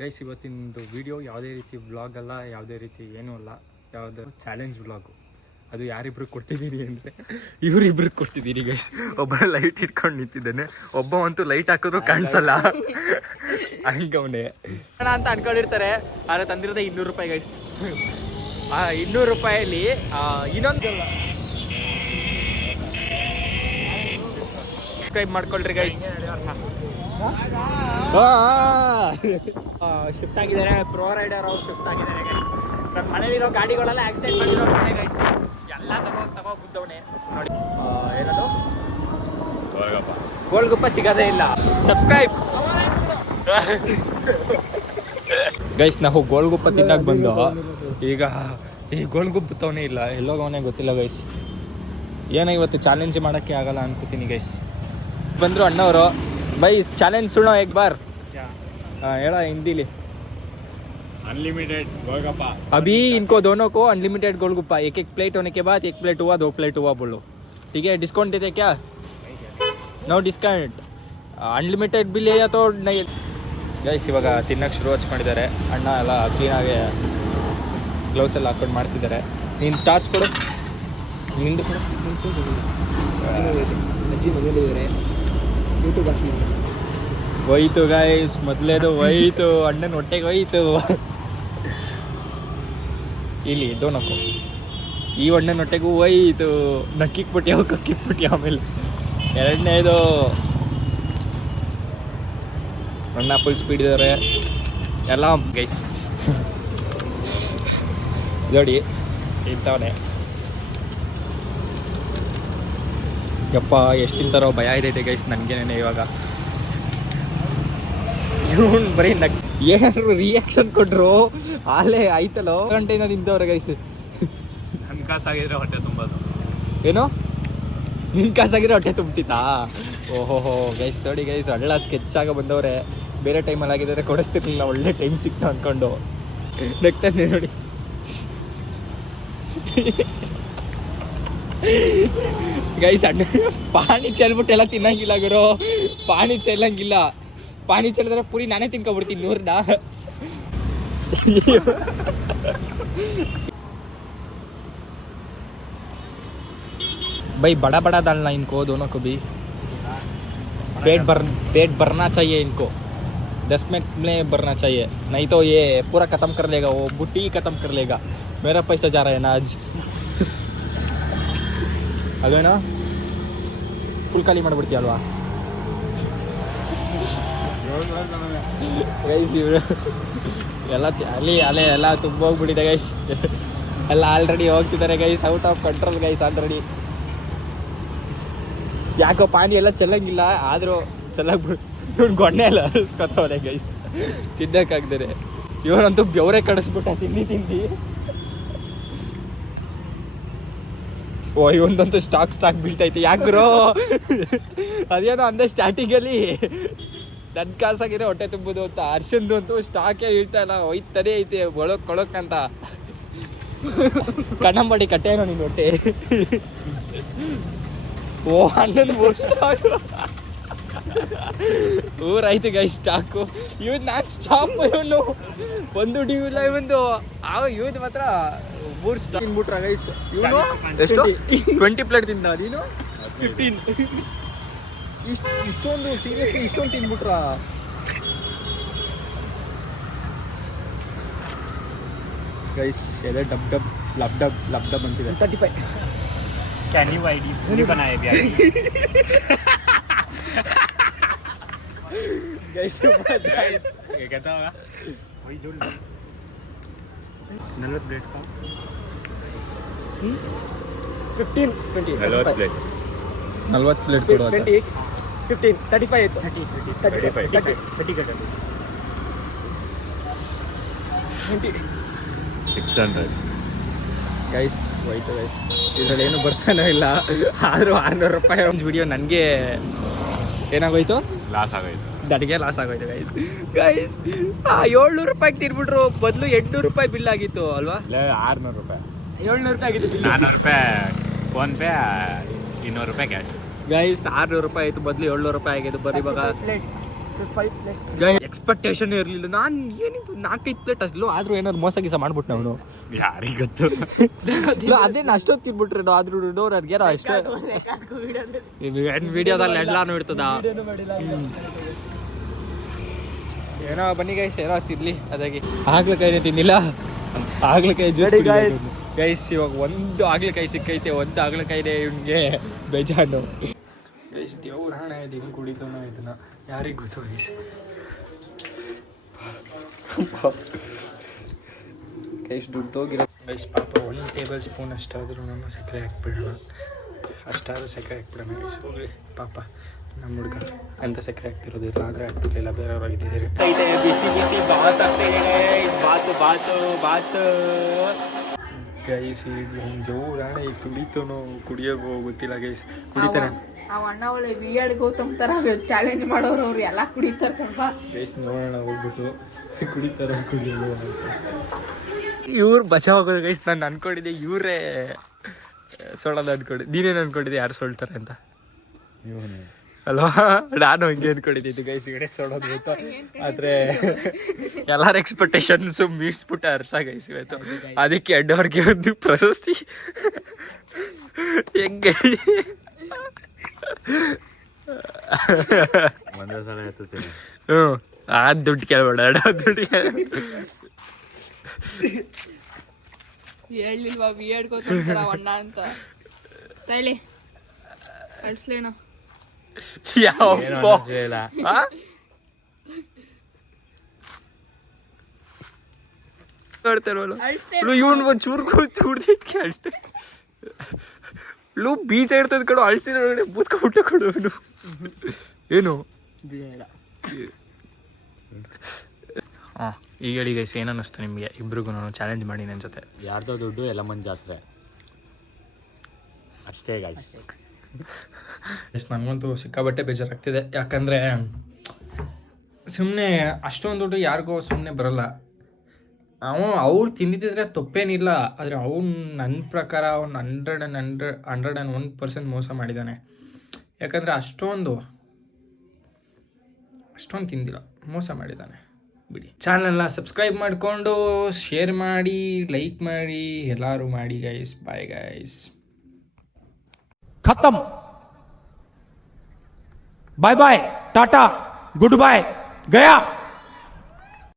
Guys ಇವತ್ತಿನದು video ಯಾವುದೇ ರೀತಿ vlog ಅಲ್ಲ, ಯಾವುದೇ ರೀತಿ ಏನೂ ಅಲ್ಲ, ಯಾವುದೋ ಚಾಲೆಂಜ್ ವ್ಲಾಗು. ಅದು ಯಾರಿಬ್ರಿಗೆ ಕೊಡ್ತಿದ್ದೀನಿ ಅಂದರೆ ಇವರಿಬ್ರಿಗೆ ಕೊಡ್ತಿದ್ದೀನಿ ಗೈಸ್. ಒಬ್ಬ ಲೈಟ್ ಇಟ್ಕೊಂಡು ನಿಂತಿದ್ದಾನೆ, ಒಬ್ಬ ಅಂತೂ ಲೈಟ್ ಹಾಕಿದ್ರು ಕಾಣಿಸಲ್ಲ, ಹಂಗವನೇ ಅಂತ ಅನ್ಕೊಂಡಿರ್ತಾರೆ. ಆದರೆ ತಂದಿರೋದೇ 200 ರೂಪಾಯಿ ಗೈಸ್. ಆ 200 ರೂಪಾಯಲ್ಲಿ ಇನ್ನೊಂದು ಸಬ್ಸ್ಕ್ರೈಬ್ ಮಾಡ್ಕೊಳ್ರಿ ಗೈಸ್. ಶಿಫ್ಟ್ ಆಗಿದ್ದಾರೆ, ಪ್ರೋ ರೈಡರ್ ಅವ್ರು ಶಿಫ್ಟ್ ಆಗಿದ್ದಾರೆ ಗೈಸ್. ನನ್ನ ಮನೇಲಿರೋ ಗಾಡಿಗಳೆಲ್ಲ ಆಕ್ಸಿಡೆಂಟ್ ಮಾಡಿರೋ ಮನೆ ಗೈಸ್, ಎಲ್ಲ ತಗೋ ಗುದ್ದವನೆ ನೋಡಿ. ಏನದು ಗೋಲ್ಗುಪ್ಪ ಸಿಗೋದೇ ಇಲ್ಲ. Subscribe guys. ನಾವು ಗೋಲ್ಗುಪ್ಪ ತಿನ್ನಕ್ಕೆ ಬಂದು ಈಗ ಈ ಗೋಲ್ಗುಪ್ಪತವನೇ ಇಲ್ಲ, ಎಲ್ಲೋಗವನೇ ಗೊತ್ತಿಲ್ಲ ಗೈಸ್. ಏನೋ ಇವತ್ತು ಚಾಲೆಂಜ್ ಮಾಡೋಕ್ಕೆ ಆಗಲ್ಲ ಅನ್ಕೋತೀನಿ ಗೈಸ್. ಬಂದರು ಅಣ್ಣವರು, ಬೈ ಚಾಲೆಂಜ್ सुनो एक बार. ಹೇಳೋ ಹಿಂದಿಲಿ. अनलिमिटेड गोलगप्पा. अभी इनको दोनों को अनलिमिटेड गोलगप्पा, एक प्लेट होने के बाद 1 प्लेट हुआ 2 प्लेट हुआ बोलो, ठीक है? डिस्काउंट देते क्या? No discount. अनलिमिटेड भी ले या तो नहीं ಗೈಸ್. ಇವಾಗ ತಿನ್ನಕ್ಕೆ ಶುರು ಹಚ್ಕೊಂಡಿದ್ದಾರೆ ಅಣ್ಣ, ಎಲ್ಲ ಕ್ಲೀನಾಗಿ ಗ್ಲೌಸ್ ಎಲ್ಲ ಹಾಕೊಂಡು ಮಾಡ್ತಿದ್ದಾರೆ. ನೀನು ಟಾರ್ಚ್ ಕೊಡು, ನಿಂದು ಕೊಡು. ಅಜ್ಜಿ ಮನೇಲಿದ್ದಾರೆ, ಯೂಟ್ಯೂಬ್ ಹಾಕ್ತೀನಿ. ಹೋಯ್ತು ಗೈಸ್, ಮೊದಲೇದು ಹೋಯ್ತು, ಅಣ್ಣನ ಹೊಟ್ಟೆಗೆ ಹೋಯ್ತು. ಇಲ್ಲಿ ದೋನಕ್ಕು ಈ ಅಣ್ಣನ ಹೊಟ್ಟೆಗೂ ಹೋಯ್ತು. ನಕ್ಕಿಕ್ಬಿಟ್ಟು ಕಕ್ಕಿಕ್ಬಿಟ್ಟು ಆಮೇಲೆ ಎರಡನೇದು ಅಣ್ಣ ಫುಲ್ ಸ್ಪೀಡ್ ಇದ್ದಾರೆ ಎಲ್ಲ ಗೈಸ್. ನೋಡಿ ಇಂಥವನೇ ಯಪ್ಪ, ಎಷ್ಟು ತಿಂತಾರೋ ಭಯ ಇದೈತೆ ಗೈಸ್ ನನಗೇನೆ. ಇವಾಗ ಇವನು ಬರೀ ಏನಾದ್ರು ರಿಯಾಕ್ಷನ್ ಕೊಟ್ಟರು ಆಲೇ ಆಯ್ತಲ್ಲೋ. ಗಂಟೆಯಿಂದ ತಿಂತವ್ರೆ ಗೈಸ್. ನನ್ನ ಕಾಸಾಗಿದ್ರೆ ಹೊಟ್ಟೆ ತುಂಬೋದು. ಏನು ನಿನ್ನ ಕಾಸಾಗಿರೋ ಹೊಟ್ಟೆ ತುಂಬಿಟ್ಟಿತ್ತಾ? ಓಹೋಹೋ ಗೈಸ್, ನೋಡಿ ಗೈಸ್, ಹಳ್ಳ ಸ್ಕೆಚ್ ಆಗ ಬಂದವ್ರೆ. ಬೇರೆ ಟೈಮಲ್ಲಿ ಆಗಿದ್ದಾರೆ ಕೊಡಿಸ್ತಿರ್ಲಿಲ್ಲ, ಒಳ್ಳೆ ಟೈಮ್ ಸಿಕ್ತು ಅಂದ್ಕೊಂಡು ನಗ್ತಾನೆ ನೋಡಿ. ಗೈಸ್ ಅಣ್ಣ ಪಾನಿ ಚೆಲ್ಬಿಟ್ಟು ಎಲ್ಲ ತಿನ್ನಂಗಿಲ್ಲ ಗುರು, ಪಾನಿ ಚೆಲ್ಲಂಗಿಲ್ಲ. ಪಾನಿ ಚೆಲ್ಲಿದ್ರೆ ಪೂರಿ ನಾನೇ ತಿನ್ಕೊಬಿಡ್ತೀನಿ 100ನ. भाई बड़ा बड़ा डालना इनको दोनों को भी. पेट भरना चाहिए इनको, 10 मिनट में भरना चाहिए, नहीं तो ये पूरा ख़त्म कर लेगा, वो बुट्टी ही ख़त्म कर लेगा. मेरा पैसा जा रहा है ना आज. ಅಲ್ವೇನೋ ಫುಲ್ ಖಾಲಿ ಮಾಡಿಬಿಡ್ತೀಯ ಅಲ್ವಾ ಗೈಸ್? ಇವರು ಎಲ್ಲ ಅಲೆ ಎಲ್ಲ ತುಂಬ ಹೋಗ್ಬಿಟ್ಟಿದೆ ಗೈಸ್. ಎಲ್ಲ ಆಲ್ರೆಡಿ ಹೋಗ್ತಿದ್ದಾರೆ guys, out of control guys already. ಯಾಕೋ ಪಾನಿ ಎಲ್ಲ ಚೆಲ್ಲಂಗಿಲ್ಲ, ಆದರೂ ಚೆಲ್ಲಾಗ್ಬಿಡು. ಇವ್ನು ಗೊಣ್ಣೆ ಎಲ್ಲ ಹರಿಸ್ಕೊತವನೆ ಗೈಸ್, ತಿನ್ನಕ್ಕಾಗ್ದರೆ. ಇವನಂತೂ ಬೆವರೇ ಕಡಿಸ್ಬಿಟ್ಟ ತಿಂದು. ಓ ಇವೊಂದಂತೂ ಸ್ಟಾಕ್ ಬೀಳ್ತೈತೆ. ಯಾಕ್ರೋ ಅದೇನೋ ಅಂದೆ ಸ್ಟಾರ್ಟಿಂಗಲ್ಲಿ ನನ್ನ ಕಾಸಾಗಿರೋ ಹೊಟ್ಟೆ ತುಂಬೋದು ಅಂತ. ಹರ್ಷಂದು ಅಂತೂ ಸ್ಟಾಕೇ ಇಳ್ತಾ ಇಲ್ಲ, ಹೋಯ್ತಾನೆ ಐತೆ ಕೊಳಕ್ ಅಂತ. ಕಣ್ಣಂಬಡಿ ಕಟ್ಟೇನೋ ನಿನ್ನ ಹೊಟ್ಟೆ. ಓ ಅಣ್ಣನ 3 ಸ್ಟಾಕ್ ಊರಾಯ್ತು ಗೈ ಸ್ಟಾಕು. ಇವನ್ ನಾನು ಸ್ಟಾಪ್ ಇವನು ಒಂದು ಡ್ಯೂ ಇಲ್ಲ ಇವಂದು. ಇವತ್ತು ಮಾತ್ರ 3 ಸ್ಟಾಕ್ ತಿನ್ಬಿಟ್ರ ಗೈಸ್. ಇವನು ಎಷ್ಟು 20 ಪ್ಲೇಟ್ ತಿಂದ, ನೀನು 15. ಇಷ್ಟೊಂದು ಸೀರಿಯಸ್ಲಿ ಇಷ್ಟೊಂದು ತಿನ್ಬಿಟ್ರ ಗೈಸ್. ಎದೆ ಡಬ್ ಅಂತಿದೆ. 35 कैन यू आईडी नहीं बनाए भी आईडी गैस ये कहता होगा वही जोड़ 40 प्लेट का 15 20 40 प्लेट 40 ಪ್ಲೇಟ್ ಕೊಡು. 20 15 35 ಆಯ್ತು. 30 ಕಟ್ಟ 600 ಗೈಸ್. ಹೋಯ್ತು ಗೈಸ್, ಇದರಲ್ಲಿ ಏನು ಬರ್ತಾನೋ ಇಲ್ಲ. ಆದರೂ 600 ರೂಪಾಯಿ ಒಂದು ವಿಡಿಯೋ ನನಗೆ ಏನಾಗೋಯ್ತು, ಲಾಸ್ ಆಗೋಯ್ತು. ನನಗೆ ಲಾಸ್ ಆಗೋಯ್ತು ಗೈಸ್. ಗೈಸ್ 700 ರೂಪಾಯಿಗೆ ತಿನ್ಬಿಟ್ರು, ಬದಲು 800 ರೂಪಾಯಿ ಬಿಲ್ ಆಗಿತ್ತು ಅಲ್ವಾ? 600 ರೂಪಾಯಿ 700 ರೂಪಾಯಿ ಆಗಿತ್ತು. 400 ರೂಪಾಯಿ ಫೋನ್ ಪೇ, 200 ರೂಪಾಯಿ ಕ್ಯಾಶ್. ಗೈಸ್ 600 ರೂಪಾಯಿ ಆಯಿತು, ಬದಲು 700 ರೂಪಾಯಿ ಆಗಿತ್ತು. ಬರೀ ಇವಾಗ ಎಕ್ಸ್ಪೆಕ್ಟೇಷನ್ ಇರಲಿಲ್ಲ. ನಾನು ಏನಿತ್ತು 4-5 ಪ್ಲೇಟ್ ಅಷ್ಟು ಆದರೂ ಏನಾದ್ರು ಮೋಸ ಗೀಸ ಮಾಡ್ಬಿಟ್ಟು ಅವನು ಯಾರಿಗೆ ಗೊತ್ತು. ಅದೇನು ಅಷ್ಟೊತ್ತು ತಿನ್ಬಿಟ್ರೆ ಆದ್ರೂ ನನಗೇನೋ ಅಷ್ಟೇ ವಿಡಿಯೋದಲ್ಲಿ ಎಲ್ಲಾನು ಇರ್ತದ. ಏನೋ ಬನ್ನಿ ಗೈಸ್, ಏನೋ ತಿನ್ಲಿ. ಅದಾಗಿ ಆಗ್ಲಕಾಯಿನೇ ತಿನ್ನಿಲ್ಲ, ಆಗ್ಲಕಾಯಿ ಜ್ಯೂಸ್ ಗೈಸ್. ಇವಾಗ ಒಂದು ಆಗ್ಲಕಾಯಿ ಸಿಕ್ಕೈತೆ, ಒಂದು ಆಗ್ಲಕಾಯಿನೇ ಇವ್ನಿಗೆ ಬೇಜಾನು ಗೈಸ್. ದೇವ್ರ ಹಣ ಇದು ಹಿಂಗೆ ಕುಡಿತಾನೋ ಇದನ್ನ ಯಾರಿಗೆ ಗೊತ್ತು ಗೈಸ್. ಗೈಸ್ ದುಡ್ಡು ಹೋಗಿರೋ ಗೈಸ್. ಪಾಪ 1 ಟೇಬಲ್ ಸ್ಪೂನ್ ಅಷ್ಟಾದರೂ ನಮ್ಮ ಸಕ್ಕರೆ ಹಾಕ್ಬಿಡೋಣ, ಅಷ್ಟಾದ್ರೂ ಸಕ್ಕರೆ ಹಾಕ್ಬಿಡೋಣ ಗೈಸ್. ಹೋಗ್ಲಿ ಪಾಪ ನಮ್ಮ ಹುಡುಗ ಅಂತ ಸಕ್ಕರೆ ಹಾಕ್ತಿರೋದಿಲ್ಲ, ಆದರೆ ಆಗ್ತಿರ್ಲಿಲ್ಲ, ಬೇರೆಯವ್ರು ಆಗಿದ್ದೀರಿ. ಬಿಸಿ ಬಿಸಿ ಬಾತ್ ಆಗ್ತಾಯಿದೆ ಬಾತು ಗೈಸ್. ಈಗ ಜೋರು ಹಣ ಈಗ ತುಡಿತೋನು ಕುಡಿಯೋಗೋ ಗೊತ್ತಿಲ್ಲ ಗೈಸ್. ಕುಡಿತಾನೆ ಅಣ್ಣ ಒಳ್ಳೆ ವಿಯರ್ಡ್ ಗೌತಮ್ ತರ ಚಾಲೆಂಜ್ ಮಾಡೋರು ಅವ್ರು ಎಲ್ಲ ಕುಡಿತಾರೆ ಕಣ್ಪ ಗೈಸ್. ನೋಡೋಣ ಹೋಗ್ಬಿಟ್ಟು ಕುಡಿತಾರ ಕುಡಿಯೋದು ಅಂತ. ಇವ್ರು ಬಚಾವಾಗೋದು ಗೈಸ್. ನಾನು ಅನ್ಕೊಂಡಿದ್ದೆ ಇವರೇ ಸೊಳ್ಳೋದು ಅನ್ಕೊಂಡಿದ್ದೆ. ನೀನೇನು ಅನ್ಕೊಂಡಿದ್ದೆ ಯಾರು ಸೊಳ್ತಾರೆ ಅಂತ ಅಲ್ವಾ? ನಾನು ಹಂಗೆ ಅನ್ಕೊಂಡಿದ್ದೆ ಗೈಸ್. ಈ ಕಡೆ ಸೊಳ್ಳೋದು ಗೊತ್ತಾ, ಆದರೆ ಎಲ್ಲರ ಎಕ್ಸ್ಪೆಕ್ಟೇಷನ್ಸು ಮೀರ್ಸ್ಬಿಟ್ಟು ಅರ್ಸ ಗೈಸ್ ಇವತ್ತು. ಅದಕ್ಕೆ ಅಡ್ಡವ್ರಿಗೆ ಒಂದು ಪ್ರಶಸ್ತಿ ಹೆಂಗೆ ಒಂದೇ ಸಲ ಎತ್ತುತ್ತೀನಿ. ಹ್ಞೂ ಆ ದುಡ್ಡು ಕೇಳ್ಬೇಡ, ದುಡ್ಡು ಹೇಳಿಲ್ವಾ ವಿಯರ್ಡ್ ಗೌತಮ್ ತರ ಅಣ್ಣ ಅಂತ. ಸೈಲೆ ಕಳ್ಸ್ಲೇನೋ ಯಾವ ಇವನ್ ಒಂದ್ ಚೂರು ಕುಡ್ದಿದ್ಕೆ ಅಳಿಸ್ತಾರೆ. ಬೀಜ ಇರ್ತದ ಕಡು ಅಳಿಸಿದ ಬೂತ್ಕೊಬಿಟ್ಟು ಕೊಡು. ಏನು ಹಾಂ ಈಗ ಹೇಳಿ ಗೈಸ್, ಏನು ಅನ್ನಿಸ್ತು ನಿಮಗೆ ಇಬ್ರಿಗೂ? ನಾನು ಚಾಲೆಂಜ್ ಮಾಡಿ ನನ್ನ ಜೊತೆ. ಯಾರ್ದೋ ದುಡ್ಡು ಎಲ್ಲಮ್ಮನ ಜಾತ್ರೆ ಅಷ್ಟೇ ಗಾಯ್ಸ್. ಎಷ್ಟು ನನಗಂತೂ ಸಿಕ್ಕಾಬಟ್ಟೆ ಬೇಜಾರಾಗ್ತಿದೆ. ಯಾಕಂದರೆ ಸುಮ್ಮನೆ ಅಷ್ಟೊಂದು ದುಡ್ಡು ಯಾರಿಗೋ ಸುಮ್ಮನೆ ಬರೋಲ್ಲ. ಅವ್ರು ತಿಂದಿದ್ದರೆ ತಪ್ಪೇನಿಲ್ಲ, ಆದರೆ ಅವ್ನು ನನ್ನ ಪ್ರಕಾರ ಅವ್ನು 101% ಮೋಸ ಮಾಡಿದ್ದಾನೆ. ಯಾಕಂದರೆ ಅಷ್ಟೊಂದು ತಿಂದಿಲ್ಲ, ಮೋಸ ಮಾಡಿದ್ದಾನೆ. ಬಿಡಿ, ಚಾನಲ್ನ ಸಬ್ಸ್ಕ್ರೈಬ್ ಮಾಡಿಕೊಂಡು ಶೇರ್ ಮಾಡಿ, ಲೈಕ್ ಮಾಡಿ, ಎಲ್ಲರೂ ಮಾಡಿ ಗೈಸ್. Bye guys. खत्म. Bye bye, tata, goodbye, गया.